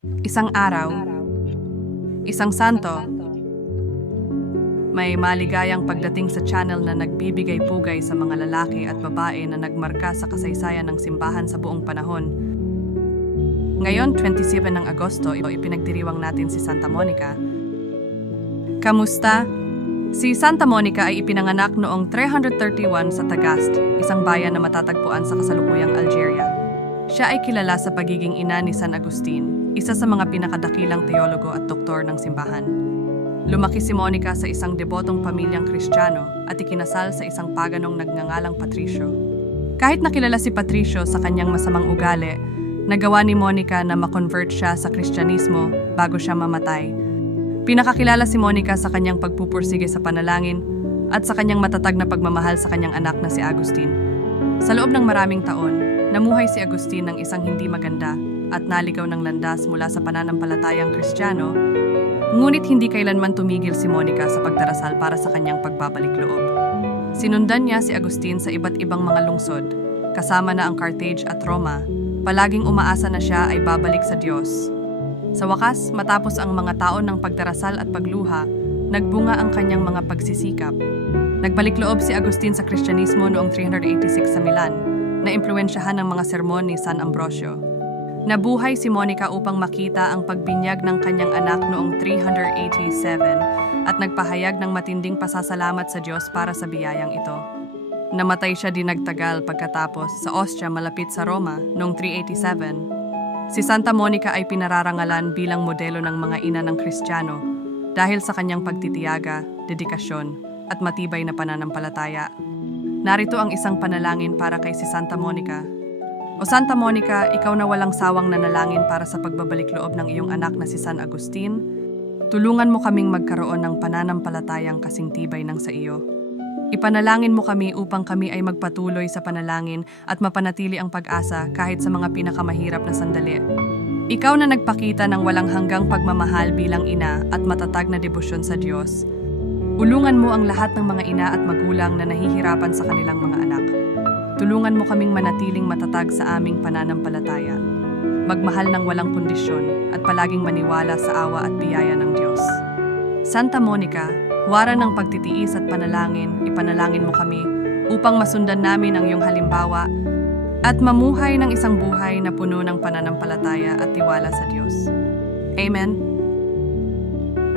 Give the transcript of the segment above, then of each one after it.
Isang araw, isang santo, may maligayang pagdating sa channel na nagbibigay pugay sa mga lalaki at babae na nagmarka sa kasaysayan ng simbahan sa buong panahon. Ngayon, 27 ng Agosto, ipinagdiriwang natin si Santa Monica. Kamusta? Si Santa Monica ay ipinanganak noong 331 sa Tagast, isang bayan na matatagpuan sa kasalukuyang Algeria. Siya ay kilala sa pagiging ina ni San Agustin, isa sa mga pinakadakilang teologo at doktor ng simbahan. Lumaki si Monica sa isang debotong pamilyang Kristiyano at ikinasal sa isang paganong nagngangalang Patricio. Kahit nakilala si Patricio sa kanyang masamang ugali, nagawa ni Monica na makonvert siya sa Kristyanismo bago siya mamatay. Pinakakilala si Monica sa kanyang pagpupursige sa panalangin at sa kanyang matatag na pagmamahal sa kanyang anak na si Agustin. Sa loob ng maraming taon, namuhay si Agustin ng isang hindi maganda at naligaw ng landas mula sa pananampalatayang Kristiyano Ngunit hindi kailanman tumigil si Monica sa pagdarasal para sa kanyang pagbabalik loob. Sinundan niya si Agustin sa iba't ibang mga lungsod, kasama na ang Carthage at Roma, palaging umaasa na siya ay babalik sa Diyos. Sa wakas, matapos ang mga taon ng pagdarasal at pagluha, nagbunga ang kanyang mga pagsisikap. Nagbalik loob si Agustin sa Kristyanismo noong 386 sa Milan, na impluensyahan ng mga sermon ni San Ambrosio. Nabuhay si Monica upang makita ang pagbinyag ng kanyang anak noong 387 at nagpahayag ng matinding pasasalamat sa Diyos para sa biyayang ito. Namatay siya di nagtagal pagkatapos sa Ostia malapit sa Roma noong 387. Si Santa Monica ay pinararangalan bilang modelo ng mga ina ng Kristiyano dahil sa kanyang pagtitiyaga, dedikasyon at matibay na pananampalataya. Narito ang isang panalangin para kay si Santa Monica o Santa Monica, ikaw na walang sawang nanalangin para sa pagbabalik loob ng iyong anak na si San Agustin, tulungan mo kaming magkaroon ng pananampalatayang kasing tibay ng sa iyo. Ipanalangin mo kami upang kami ay magpatuloy sa panalangin at mapanatili ang pag-asa kahit sa mga pinakamahirap na sandali. Ikaw na nagpakita ng walang hanggang pagmamahal bilang ina at matatag na debosyon sa Diyos. Ulungan mo ang lahat ng mga ina at magulang na nahihirapan sa kanilang mga anak. Tulungan mo kaming manatiling matatag sa aming pananampalataya. Magmahal ng walang kondisyon at palaging maniwala sa awa at biyaya ng Diyos. Santa Monica, wara ng pagtitiis at panalangin, ipanalangin mo kami upang masundan namin ang iyong halimbawa at mamuhay ng isang buhay na puno ng pananampalataya at tiwala sa Diyos. Amen.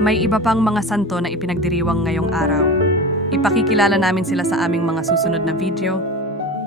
May iba pang mga santo na ipinagdiriwang ngayong araw. Ipakikilala namin sila sa aming mga susunod na video